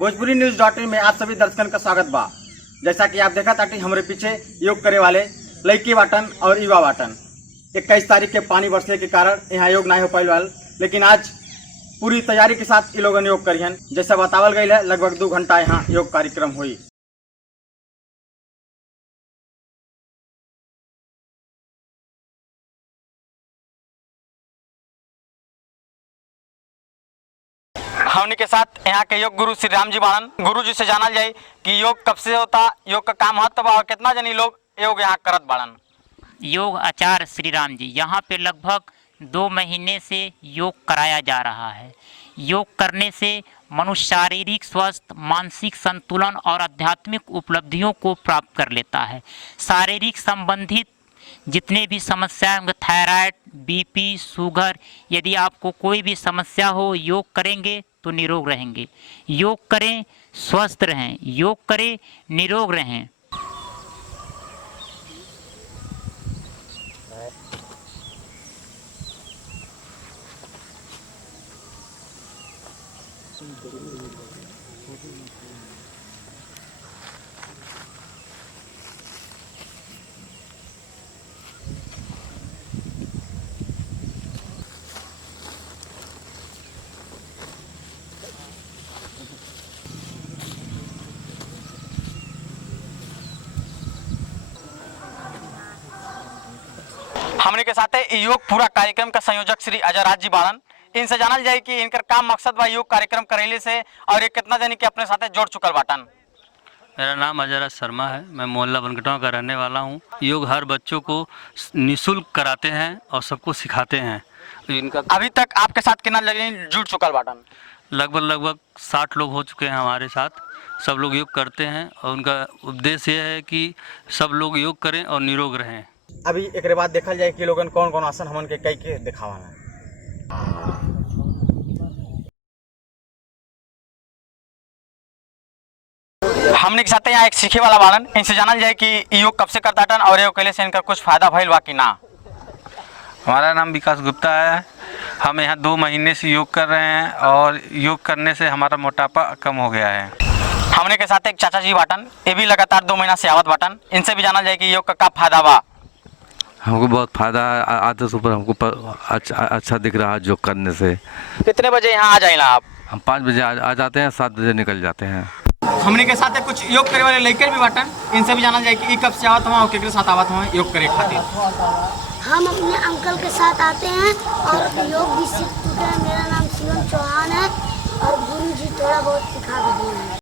Bhojpuri news.in में आप सभी दर्शकन का स्वागत बा। जैसा कि आप देखा ताकि हमारे पीछे योग करे वाले लड़की बाटन और युवा बाटन। 21 तारीख के पानी बरसने के कारण यहाँ योग नहीं हो पाइल, लेकिन आज पूरी तैयारी के साथ ये लोगन योग करियन। जैसा बतावल गई है, लगभग 2 घंटा यहाँ योग कार्यक्रम हुई। हमने के साथ यहाँ के योग गुरु श्री राम जी बाणन। गुरु जी से जानल जाए कि योग कब से होता, योग का काम महत्व बा और कितना जनी लोग योग यहाँ करत बाड़न। योग आचार्य श्री राम जी यहाँ पे लगभग 2 महीने से योग कराया जा रहा है। योग करने से मनुष्य शारीरिक स्वास्थ्य, मानसिक संतुलन और आध्यात्मिक उपलब्धियों को प्राप्त कर लेता है। शारीरिक संबंधित जितने भी समस्याएं होंगे, थायराइड, बीपी, शुगर, यदि आपको कोई भी समस्या हो, योग करेंगे तो निरोग रहेंगे। योग करें, स्वस्थ रहें, योग करें, निरोग रहें। हमने के साथ योग पूरा कार्यक्रम का संयोजक श्री अजय राज जी बाणन। इनसे जानल जाए कि इनकर काम मकसद बा योग कार्यक्रम करेले से और ये कितना जनी के अपने साथ जोड़ चुकल बाटन। मेरा नाम अजय राज शर्मा है। मैं मोहल्ला बनकटवा का रहने वाला हूँ। योग हर बच्चों को निःशुल्क कराते हैं और सबको सिखाते हैं। इनका अभी तक आपके साथ कितना जनी जुड़ चुकल बाटन? लगभग 60 लोग हो चुके हैं हमारे साथ। सब लोग योग करते हैं और उनका उद्देश्य यह है कि सब लोग योग करें और निरोग रहें। अभी एक बाद देखल जाए कि लोगन कौन कौन आसन हमन के कई के दिखावाना। हमने के साथ यहाँ एक सीखे वाला बाड़न। इनसे जानल जाए कि योग कब से करता टन और योग कैले से इनका कुछ फायदा भइल बा कि ना। हमारा नाम विकास गुप्ता है। हम यहाँ 2 महीने से योग कर रहे हैं और योग करने से हमारा मोटापा कम हो गया है। हमने के साथ एक चाचा जी बाटन, ये भी लगातार 2 महीना से आवत बाटन। इनसे भी जानल जाए कि योग का फायदा बा। हमको बहुत फायदा है। आधे से ऊपर हमको अच्छा दिख रहा है योग करने से। कितने बजे यहाँ आ जाइला आप? हम 5 बजे आ जाते हैं, 7 बजे निकल जाते हैं। हमने के साथ कुछ योग करे वाले लड़के भी बाटन। इनसे भी जानल जाए कि कब से आवत हुआ और केकरे साथ आवत हुआ योग करे खातिर। हम अपने अंकल के साथ आते हैं और योग भी सीख चुके हैं। मेरा नाम शिवम चौहान है और गुरु जी थोड़ा बहुत सिखा दिए हैं।